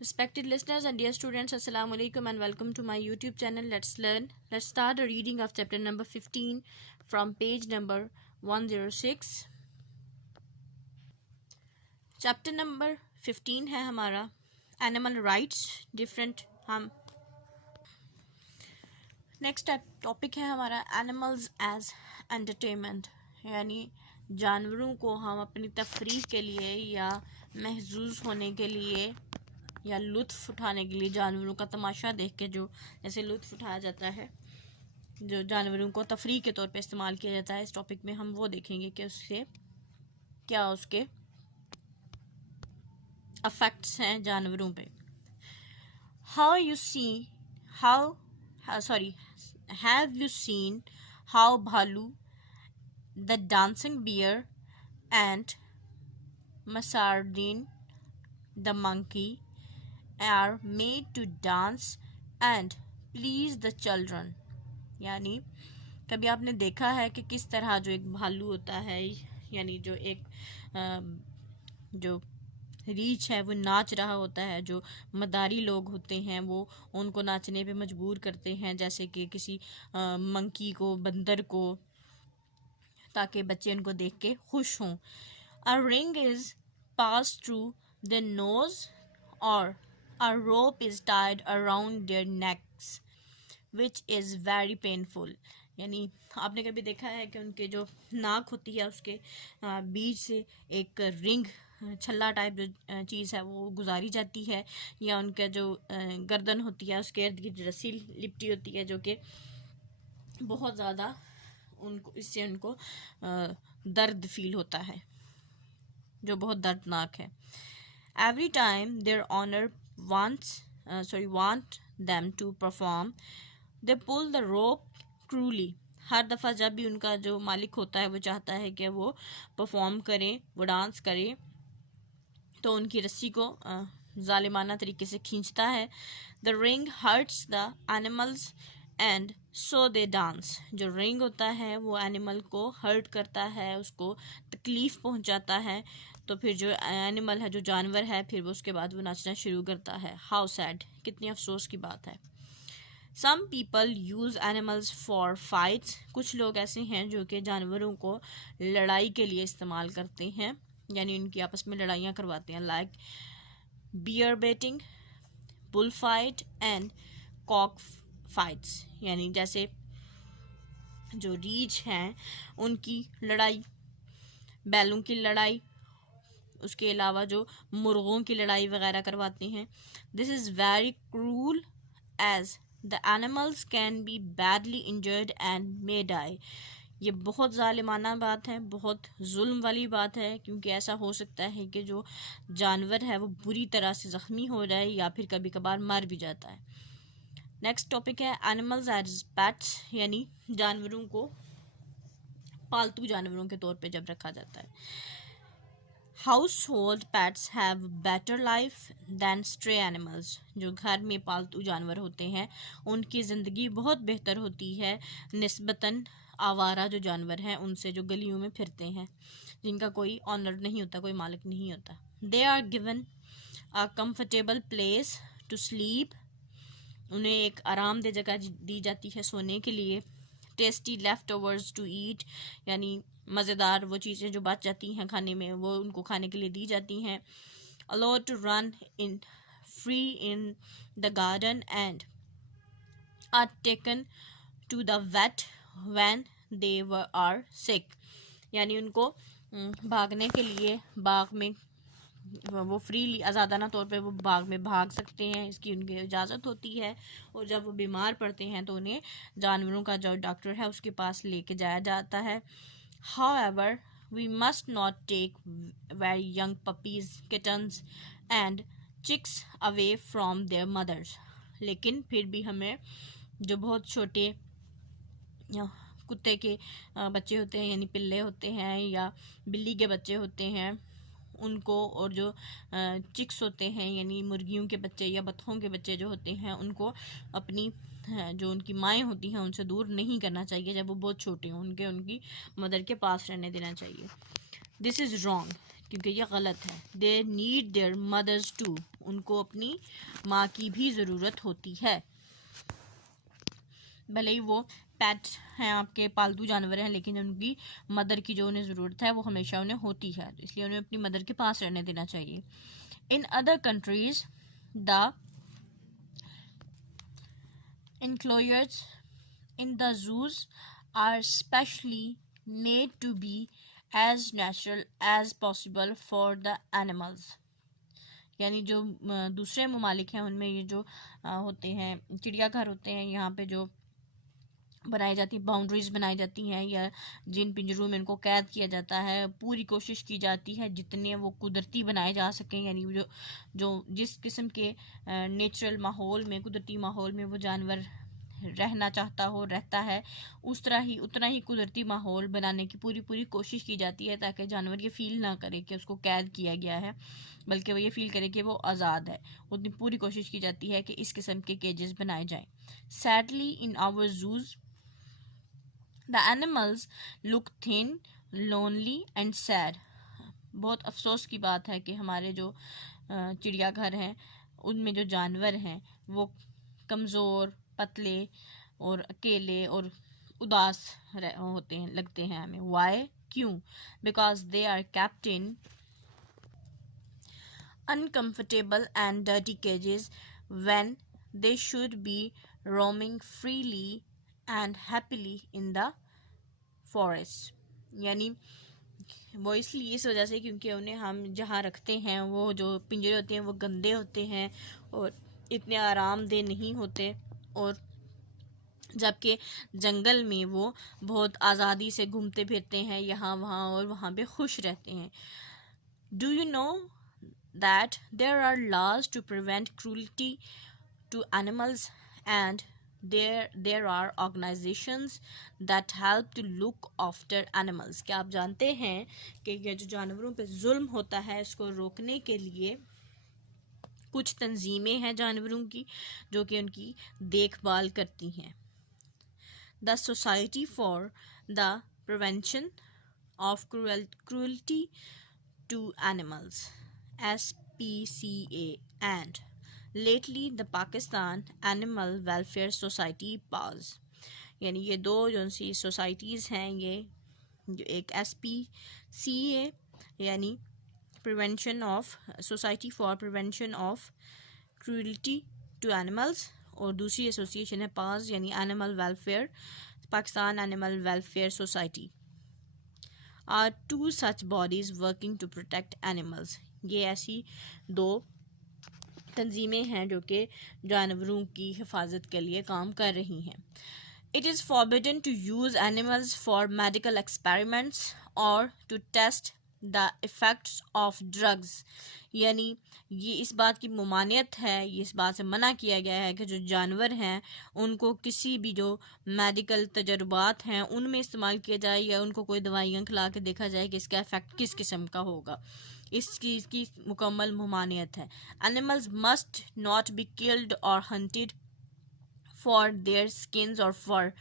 Respected listeners and dear students, Assalamu alaikum and welcome to my YouTube channel. Let's learn. Let's start the reading of chapter number 15 from page number 106. Chapter number 15 है हमारा Animal Rights. Different हम next topic है हमारा Animals as Entertainment, यानी जानवरों को हम अपनी तफरीह के लिए या महजूज होने के लिए या लुत्फ़ उठाने के लिए जानवरों का तमाशा देख के जो जैसे लुत्फ़ उठाया जाता है, जो जानवरों को तफरीह के तौर पे इस्तेमाल किया जाता है, इस टॉपिक में हम वो देखेंगे कि उससे क्या उसके अफेक्ट्स हैं जानवरों पे. Have you seen how Bhalu, the dancing bear and मसार्डिन the monkey are made to dance and please the children. यानी कभी आपने देखा है कि किस तरह जो एक भालू होता है, यानी जो एक जो रीछ है वो नाच रहा होता है, जो मदारी लोग होते हैं वो उनको नाचने पे मजबूर करते हैं, जैसे कि किसी मंकी को, बंदर को, ताकि बच्चे उनको देख के खुश हों. A ring is passed through the nose or a rope is tied around their necks which is very painful. यानी आपने कभी देखा है कि उनके जो नाक होती है उसके बीच से एक रिंग, छल्ला टाइप जो चीज़ है वो गुजारी जाती है, या उनका जो गर्दन होती है उसके इर्द गिर्द रस्सी लिपटी होती है, जो कि बहुत ज़्यादा उनको इससे उनको दर्द फील होता है, जो बहुत दर्दनाक है. Every time their owner want them to perform, they pull the rope cruelly. हर दफ़ा जब भी उनका जो मालिक होता है वो चाहता है कि वो परफॉर्म करें, वो डांस करें, तो उनकी रस्सी को जालिमाना तरीके से खींचता है. The ring hurts the animals and so they dance. जो रिंग होता है वो एनिमल को हर्ट करता है, उसको तकलीफ़ पहुंचाता है, तो फिर जो एनिमल है, जो जानवर है, फिर वो उसके बाद वो नाचना शुरू करता है. हाउ सैड, कितनी अफसोस की बात है. Some people use animals for fights. कुछ लोग ऐसे हैं जो कि जानवरों को लड़ाई के लिए इस्तेमाल करते हैं, यानी उनकी आपस में लड़ाइयाँ करवाते हैं. Like bear baiting, bull fight and cock fights. यानी जैसे जो रीछ हैं उनकी लड़ाई, बैलों की लड़ाई, उसके अलावा जो मुर्गों की लड़ाई वगैरह करवाते हैं. This is very cruel as the animals can be badly injured and may die. ये बहुत ज़ालिमाना बात है, बहुत जुल्म वाली बात है, क्योंकि ऐसा हो सकता है कि जो जानवर है वो बुरी तरह से ज़ख्मी हो जाए या फिर कभी कभार मर भी जाता है. नेक्स्ट टॉपिक है एनिमल्स एज पेट्स, यानी जानवरों को पालतू जानवरों के तौर पे जब रखा जाता है. Household pets have better life than stray animals. जो घर में पालतू जानवर होते हैं उनकी ज़िंदगी बहुत बेहतर होती है निस्बतन आवारा जो जानवर हैं उनसे, जो गलियों में फिरते हैं, जिनका कोई ऑनर नहीं होता, कोई मालिक नहीं होता. They are given a comfortable place to sleep. उन्हें एक आरामदेह जगह दी जाती है सोने के लिए. Tasty leftovers to eat, यानी मज़ेदार वो चीज़ें जो बच जाती हैं खाने में वो उनको खाने के लिए दी जाती हैं. Allowed to run in free in the garden and are taken to the vet when they are sick. यानी उनको भागने के लिए बाग में वो फ्रीली आज़ादाना तौर पे वो बाग में भाग सकते हैं, इसकी उनकी इजाज़त होती है. और जब वो बीमार पड़ते हैं तो उन्हें जानवरों का जो डॉक्टर है उसके पास लेके जाया जाता है. However, we must not take very young puppies, kittens and chicks away from their mothers. लेकिन फिर भी हमें जो बहुत छोटे कुत्ते के बच्चे होते हैं, यानी पिल्ले होते हैं, या बिल्ली के बच्चे होते हैं, उनको, और जो चिक्स होते हैं यानी मुर्गियों के बच्चे या बत्तखों के बच्चे जो होते हैं, उनको अपनी जो उनकी माएँ होती हैं उनसे दूर नहीं करना चाहिए जब वो बहुत छोटे हों. उनकी मदर के पास रहने देना चाहिए. दिस इज़ रॉन्ग, क्योंकि ये गलत है. They need their mothers too. उनको अपनी माँ की भी ज़रूरत होती है। भले ही वो पेट हैं, आपके पालतू जानवर हैं, लेकिन उनकी मदर की जो उन्हें ज़रूरत है वो हमेशा उन्हें होती है, तो इसलिए उन्हें अपनी मदर के पास रहने देना चाहिए। In other countries the enclosures in the zoos are specially made to be as natural as possible for the animals। यानी जो दूसरे ममालिक हैं उनमें ये जो होते हैं चिड़ियाघर होते हैं, यहाँ पे जो बनाई जाती बाउंड्रीज बनाई जाती हैं या जिन पिंजरों में इनको कैद किया जाता है, पूरी कोशिश की जाती है जितने वो कुदरती बनाए जा सकें। यानी जो जिस किस्म के नेचुरल माहौल में, कुदरती माहौल में वो जानवर रहना चाहता हो रहता है, उतना ही कुदरती माहौल बनाने की पूरी कोशिश की जाती है, ताकि जानवर ये फील ना करे कि उसको कैद किया गया है, बल्कि वो ये फील करे कि वो आज़ाद है। उतनी पूरी कोशिश की जाती है कि इस किस्म के केजेस बनाए जाएं। Sadly in our zoos the animals look thin, lonely and sad. बहुत अफसोस की बात है कि हमारे जो चिड़ियाघर हैं उनमें जो जानवर हैं वो कमज़ोर, पतले और अकेले और उदास होते हैं, लगते हैं हमें। वाई? क्यों? Because they are kept in uncomfortable and dirty cages when they should be roaming freely and happily in the forest। यानी वो इसलिए इस वजह से क्योंकि उन्हें हम जहाँ रखते हैं वो जो पिंजरे होते हैं वो गंदे होते हैं और इतने आरामदेह नहीं होते, और जबकि जंगल में वो बहुत आज़ादी से घूमते फिरते हैं यहाँ वहाँ और वहाँ पे खुश रहते हैं। Do you know that there are laws to prevent cruelty to animals and there are organizations that help to look after animals। क्या आप जानते हैं कि ये जो जानवरों पे जुल्म होता है इसको रोकने के लिए कुछ तंजीमें हैं जानवरों की जो कि उनकी देखभाल करती हैं। The Society for the Prevention of Cruelty to Animals SPCA and lately the Pakistan Animal Welfare Society PAS। यानी ये दो जो सी सोसाइटीज़ हैं, ये जो एक SPCA यानी prevention of society for prevention of cruelty to animals और दूसरी एसोसिएशन है पास यानी animal welfare, Pakistan animal welfare society are two such bodies working to protect animals. ये ऐसी दो तंजीमें हैं जो कि जानवरों की हिफाजत के लिए काम कर रही हैं। It is forbidden to use animals for medical experiments or to test the effects of drugs। यानी ये इस बात की ममानियत है, ये इस बात से मना किया गया है कि जो जानवर हैं उनको किसी भी जो मेडिकल तजर्बात हैं उनमें इस्तेमाल किया जाए या उनको कोई दवाइयाँ खिला के देखा जाए कि इसका इफ़ेक्ट किस किस्म का होगा। इस चीज़ की मुकम्मल ममानियत है। Animals must not be killed or hunted for their skins और फर।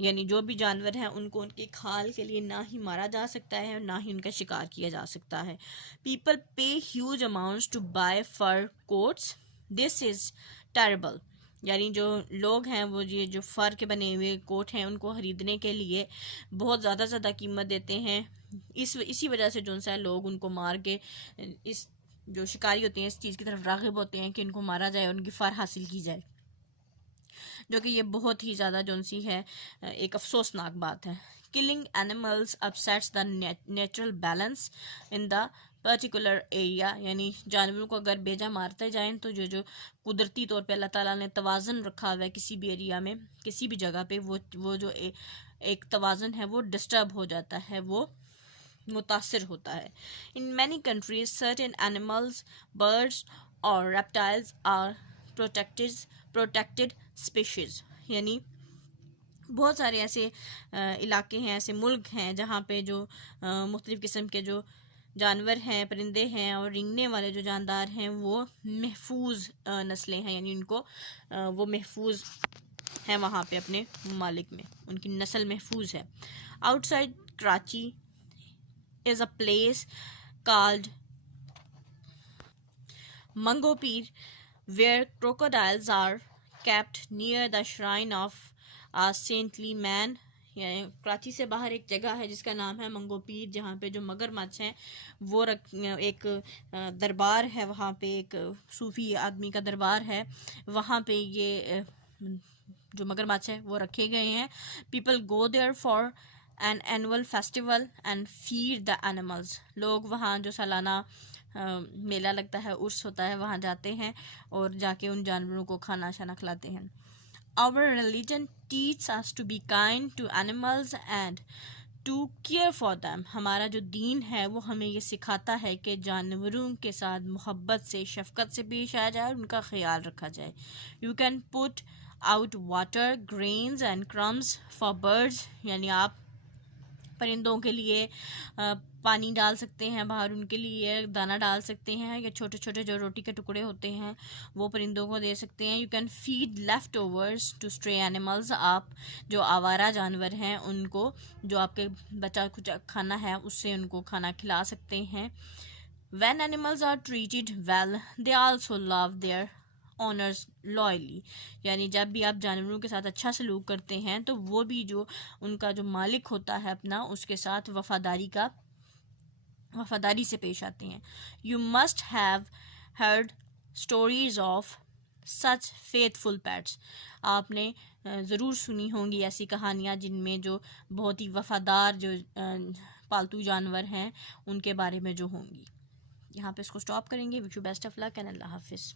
यानी जो भी जानवर हैं उनको उनके खाल के लिए ना ही मारा जा सकता है और ना ही उनका शिकार किया जा सकता है। People pay huge amounts to buy fur coats, this is terrible. यानी जो लोग हैं वो ये जो फ़र के बने हुए कोट हैं उनको ख़रीदने के लिए बहुत ज़्यादा कीमत देते हैं। इसी वजह से जो सा लोग उनको मार के इस जो शिकारी होते हैं इस चीज़ की तरफ राग़िब होते हैं कि इनको मारा जाए और उनकी फ़र हासिल की जाए, जो कि ये बहुत ही ज़्यादा जो सी है एक अफसोसनाक बात है। Killing animals upsets the natural balance in the particular area. यानी जानवरों को अगर बेजा मारते जाएं तो जो कुदरती तौर पे अल्लाह ताला ने तवाज़ुन रखा हुआ है किसी भी एरिया में, किसी भी जगह पे, वो जो एक तवाज़ुन है वो डिस्टर्ब हो जाता है, वो मुतासिर होता है। In many countries certain animals, birds और रेप्टाइल्स आर प्रोटेक्टेड स्पीशीज़। यानी बहुत सारे ऐसे इलाके हैं, ऐसे मुल्क हैं जहाँ पे जो मुख्तलिफ़ किस्म के जो जानवर हैं, परिंदे हैं और रेंगने वाले जो जानदार हैं वो महफूज नस्लें हैं, यानी उनको वो महफूज हैं वहाँ पे अपने ममालिक में, उनकी नस्ल महफूज है। Outside Karachi is a place called Mango Peer, where crocodiles are kept near the shrine of a saintly man. Karachi से बाहर एक जगह है जिसका नाम है मंगो पीर, जहाँ पे जो मगरमच्छ हैं वो एक दरबार है, वहाँ पे एक सूफी आदमी का दरबार है, वहाँ पे ये जो मगरमच्छ है वो रखे गए हैं. People go there for an annual festival and feed the animals. लोग वहाँ जो सालाना मेला लगता है, उर्स होता है, वहाँ जाते हैं और जाके उन जानवरों को खाना शाना खिलाते हैं. Our religion teaches us to be kind to animals and to care for them. हमारा जो दीन है वो हमें ये सिखाता है कि जानवरों के साथ मोहब्बत से, शफकत से पेश आया जाए और उनका ख्याल रखा जाए. You can put out water, grains and crumbs for birds. यानी आप परिंदों के लिए पानी डाल सकते हैं बाहर, उनके लिए दाना डाल सकते हैं, या छोटे छोटे जो रोटी के टुकड़े होते हैं वो परिंदों को दे सकते हैं. You can feed leftovers to stray animals. आप जो आवारा जानवर हैं उनको जो आपके बचा कुछ खाना है उससे उनको खाना खिला सकते हैं. When animals are treated well, they also love their owners loyally. यानी जब भी आप जानवरों के साथ अच्छा सलूक करते हैं तो वो भी जो उनका जो मालिक होता है अपना, उसके साथ वफादारी से पेश आते हैं. You must have heard stories of such faithful pets. आपने ज़रूर सुनी होंगी ऐसी कहानियाँ जिनमें जो बहुत ही वफादार जो पालतू जानवर हैं उनके बारे में जो होंगी. यहाँ पे इसको स्टॉप करेंगे. Wish you best of luck and अल्लाह हाफिज़.